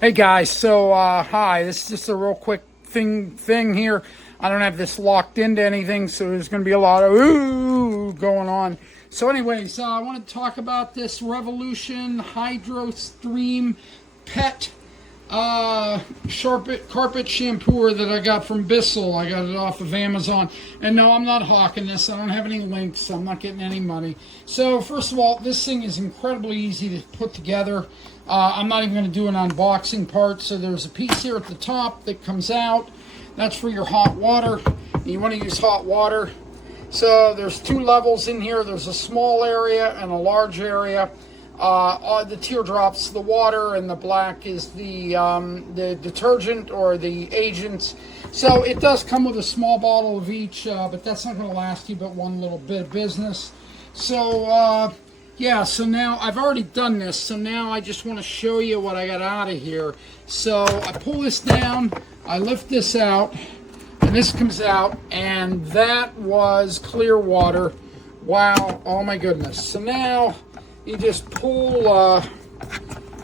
Hey guys, so hi, this is just a real quick thing here. I don't have this locked into anything, so there's going to be a lot of ooh going on. So anyways, I want to talk about this Revolution HydroSteam Pet carpet shampooer that I got from BISSELL. I got it off of Amazon. And no, I'm not hawking this. I don't have any links. I'm not getting any money. So first of all, this thing is incredibly easy to put together. I'm not even going to do an unboxing part. So there's a piece here at the top that comes out. That's for your hot water. You want to use hot water. So there's two levels in here. There's a small area and a large area. The teardrops, the water, and the black is the detergent or the agents. So it does come with a small bottle of each, but that's not going to last you but one little bit of business. So yeah, so now I've already done this, so now I just want to show you what I got out of here. So I pull this down, I lift this out, and this comes out, and that was clear water. Wow, oh my goodness. So now you just pull up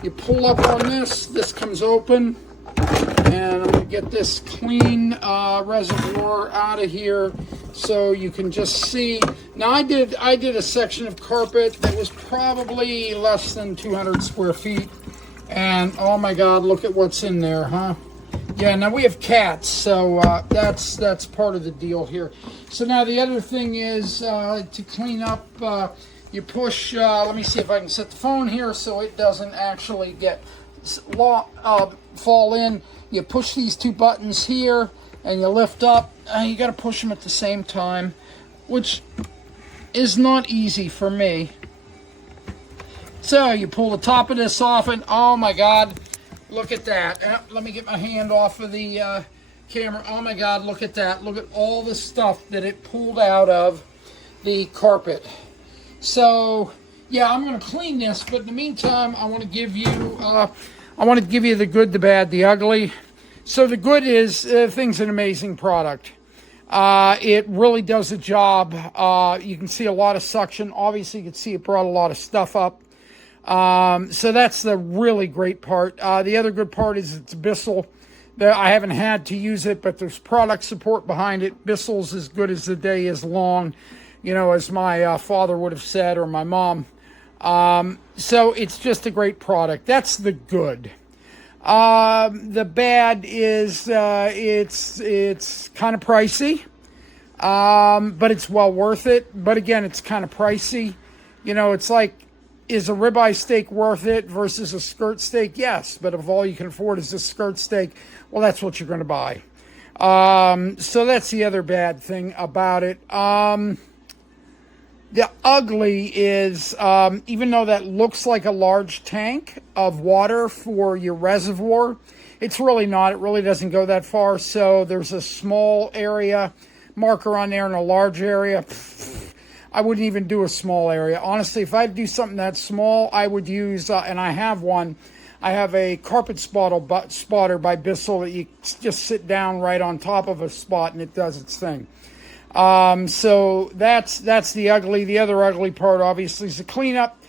on this comes open, and I'm going to get this clean reservoir out of here so you can just see. Now I did a section of carpet that was probably less than 200 square feet, and oh my god, look at what's in there, huh? Yeah, now we have cats, so that's part of the deal here. So now the other thing is to clean up, you push, let me see if I can set the phone here so it doesn't actually get fall in. You push these two buttons here and you lift up, and you got to push them at the same time, which is not easy for me. So you pull the top of this off, and oh my god, look at that. Let me get my hand off of the camera. Oh my god, look at that. Look at all the stuff that it pulled out of the carpet. So yeah, I'm going to clean this, but in the meantime, I want to give you the good, the bad, the ugly. So the good is, thing's an amazing product. It really does the job. You can see a lot of suction. Obviously, you can see it brought a lot of stuff up. So that's the really great part. The other good part is it's BISSELL. I haven't had to use it, but there's product support behind it. BISSELL's as good as the day is long, you know, as my father would have said, or my mom. So it's just a great product. That's the good. The bad is it's kind of pricey, but it's well worth it. But again, it's kind of pricey. You know, it's like, is a ribeye steak worth it versus a skirt steak? Yes, but if all you can afford is a skirt steak, well, that's what you're going to buy. So that's the other bad thing about it. The ugly is, even though that looks like a large tank of water for your reservoir, it's really not. It really doesn't go that far. So there's a small area marker on there and a large area. I wouldn't even do a small area. Honestly, if I'd do something that small, I would use, and I have one, I have a carpet spotter by BISSELL that you just sit down right on top of a spot and it does its thing. So that's the ugly. The other ugly part, obviously, is the cleanup,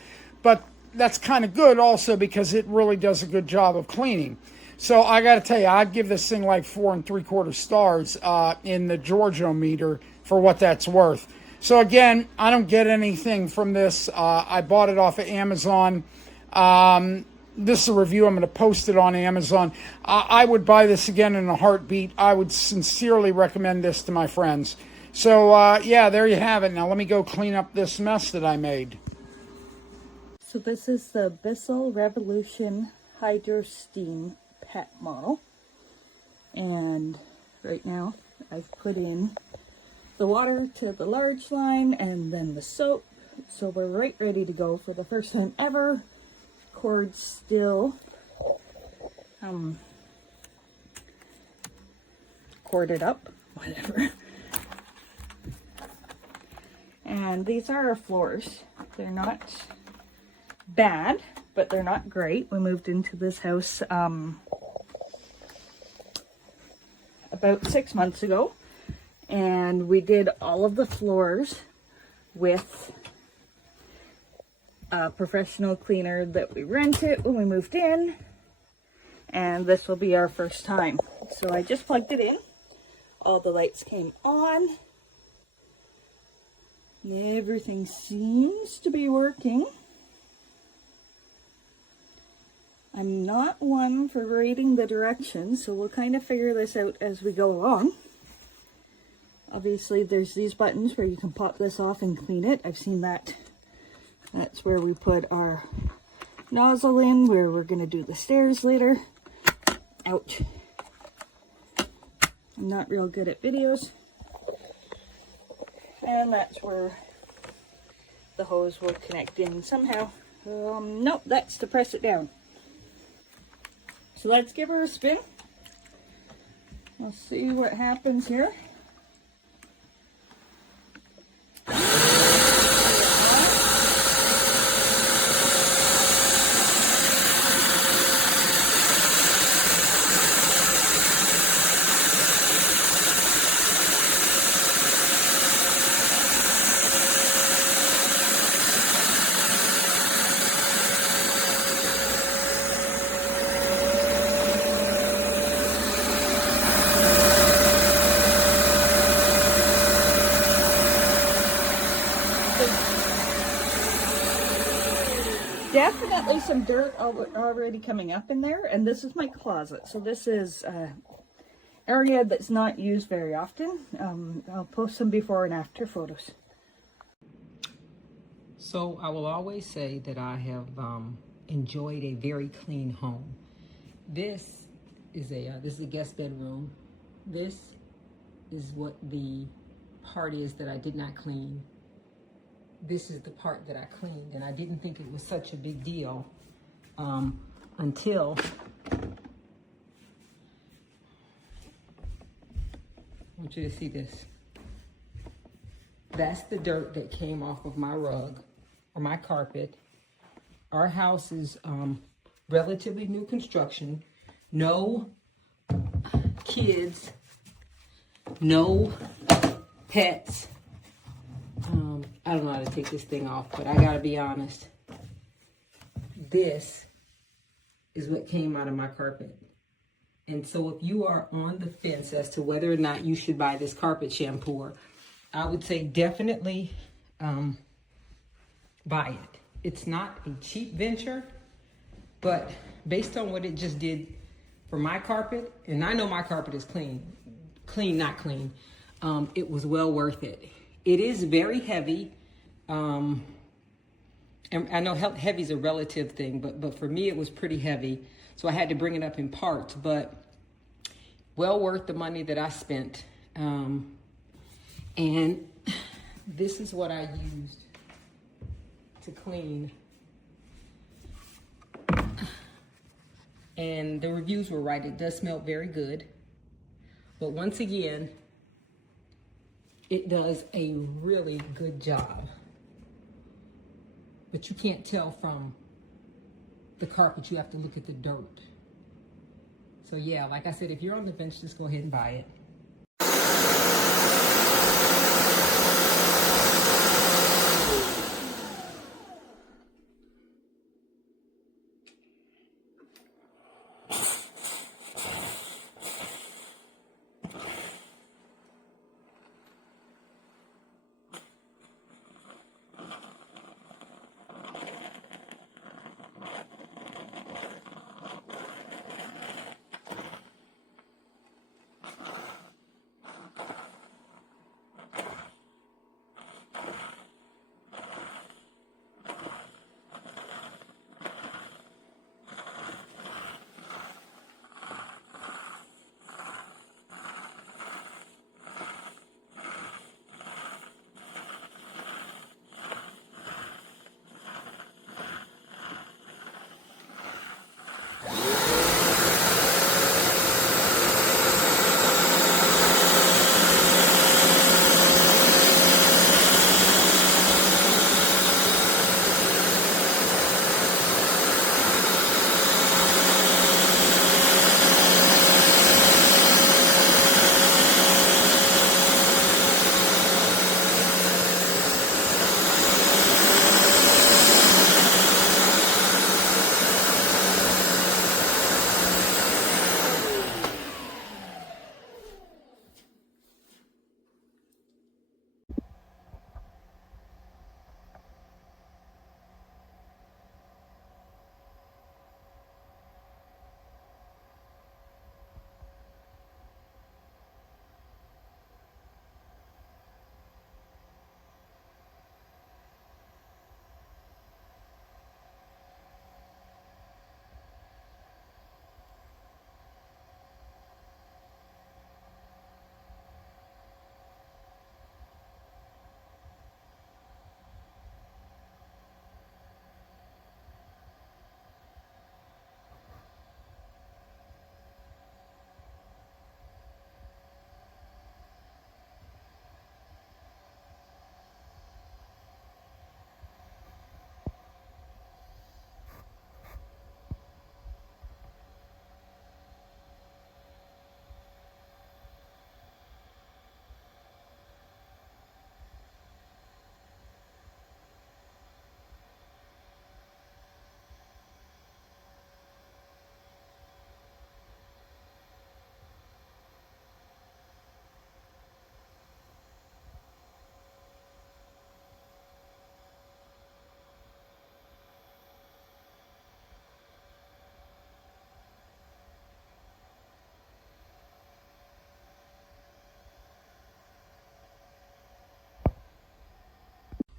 but that's kind of good also because it really does a good job of cleaning. So I got to tell you, I'd give this thing like 4 3/4 stars in the Georgiometer for what that's worth. So again, I don't get anything from this. I bought it off of Amazon. This is a review. I'm going to post it on Amazon. I would buy this again in a heartbeat. I would sincerely recommend this to my friends. So, yeah, there you have it. Now, let me go clean up this mess that I made. So this is the BISSELL Revolution HydroSteam Pet model. And right now, I've put in the water to the large line and then the soap. So we're right ready to go for the first time ever. Cord still corded up, whatever. And these are our floors. They're not bad, but they're not great. We moved into this house about 6 months ago, and we did all of the floors with a professional cleaner that we rented when we moved in. and this will be our first time. So I just plugged it in. All the lights came on. Everything seems to be working. I'm not one for reading the directions, so we'll kind of figure this out as we go along. Obviously, there's these buttons where you can pop this off and clean it. I've seen that. That's where we put our nozzle in, where we're going to do the stairs later. Ouch. I'm not real good at videos. And that's where the hose will connect in somehow. Nope, that's to press it down. So let's give her a spin. We'll see what happens here. Definitely some dirt already coming up in there, and this is my closet. So this is area that's not used very often. I'll post some before and after photos. So I will always say that I have enjoyed a very clean home. This is a guest bedroom. This is what the part is that I did not clean. This is the part that I cleaned, and I didn't think it was such a big deal until I want you to see this. That's the dirt that came off of my rug or my carpet. Our house is relatively new construction, no kids, no pets. I don't know how to take this thing off, but I gotta be honest. This is what came out of my carpet. And so if you are on the fence as to whether or not you should buy this carpet shampooer, I would say definitely buy it. It's not a cheap venture, but based on what it just did for my carpet, and I know my carpet is clean, not clean, it was well worth it. It is very heavy. And I know heavy is a relative thing, but for me it was pretty heavy. So I had to bring it up in parts, but well worth the money that I spent. And this is what I used to clean. And the reviews were right. It does smell very good. But once again, it does a really good job. But you can't tell from the carpet. You have to look at the dirt. So yeah, like I said, if you're on the bench, just go ahead and buy it.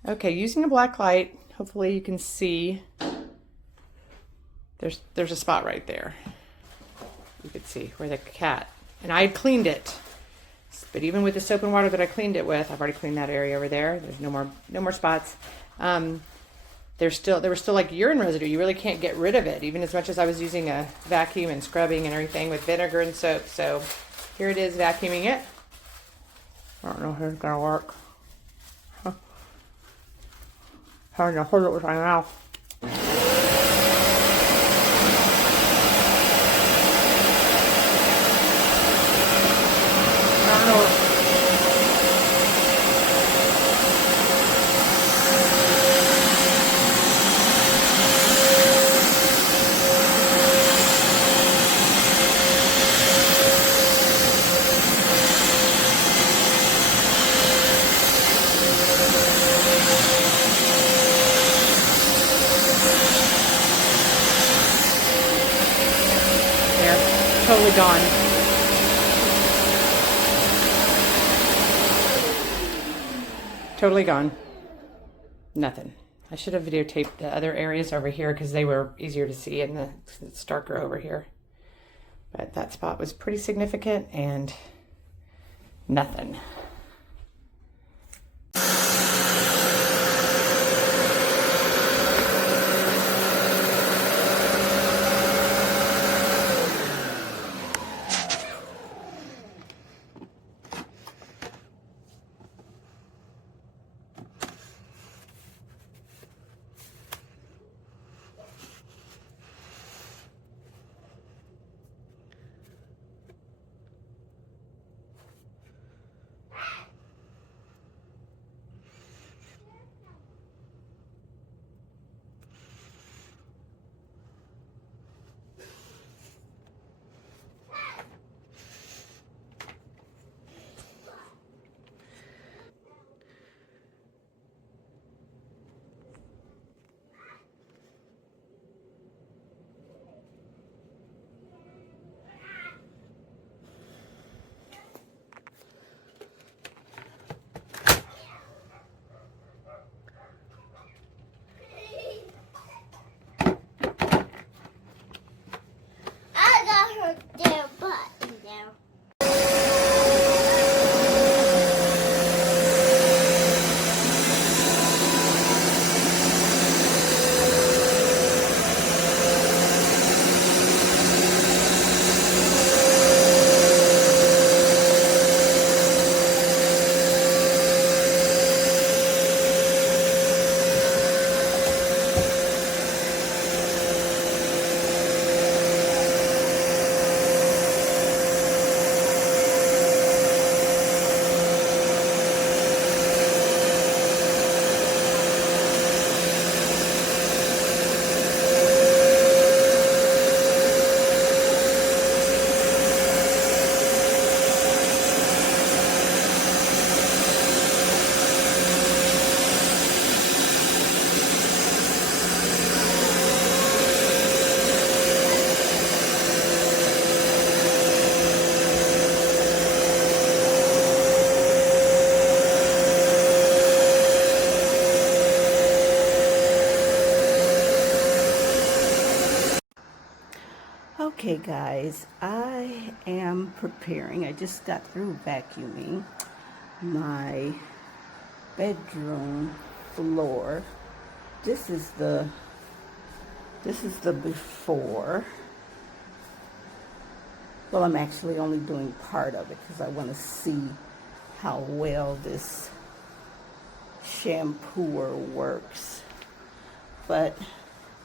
Okay, using a black light, hopefully you can see there's a spot right there. You could see where the cat, and I had cleaned it. But even with the soap and water that I cleaned it with, I've already cleaned that area over there. There's no more spots. There was still like urine residue. You really can't get rid of it, even as much as I was using a vacuum and scrubbing and everything with vinegar and soap. So here it is, vacuuming it. I don't know if it's gonna work. Trying to hold it with my mouth. I don't know. Totally gone. Totally gone. Nothing. I should have videotaped the other areas over here because they were easier to see and it's darker over here. But that spot was pretty significant and nothing. Okay guys, I am preparing. I just got through vacuuming my bedroom floor. This is the before. Well, I'm actually only doing part of it because I want to see how well this shampooer works. But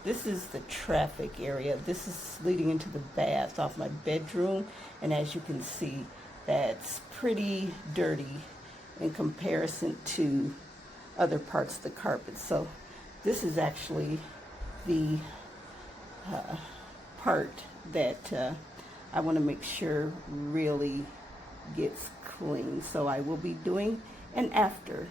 this is the traffic area. This is leading into the bath off my bedroom. And as you can see, that's pretty dirty in comparison to other parts of the carpet. So this is actually the part that I want to make sure really gets clean. So I will be doing an after.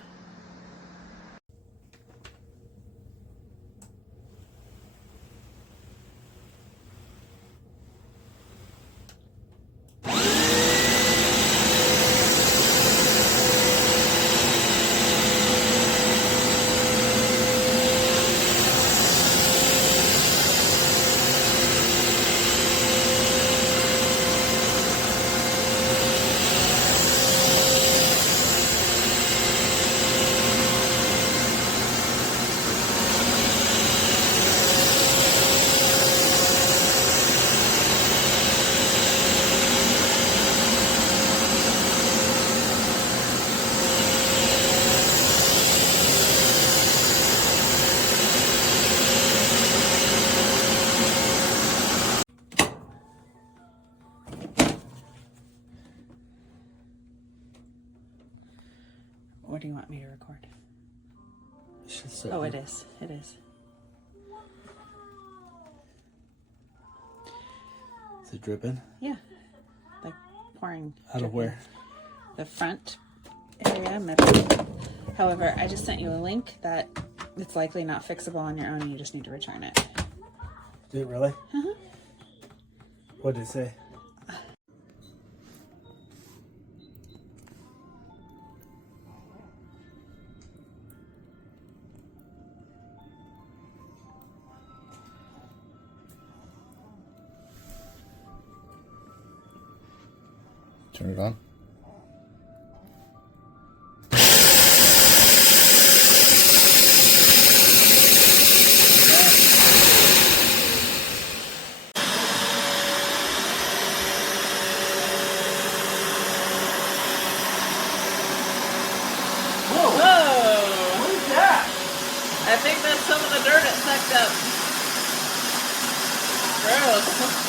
do you want me to record? Just Oh, it is. It is. Is it dripping? Yeah. Like pouring. Out of where? The front area, middle. However, I just sent you a link that it's likely not fixable on your own and you just need to return it. Did it really? Uh-huh. What did it say? Turn it on. I think that's some of the dirt it sucked up. Gross.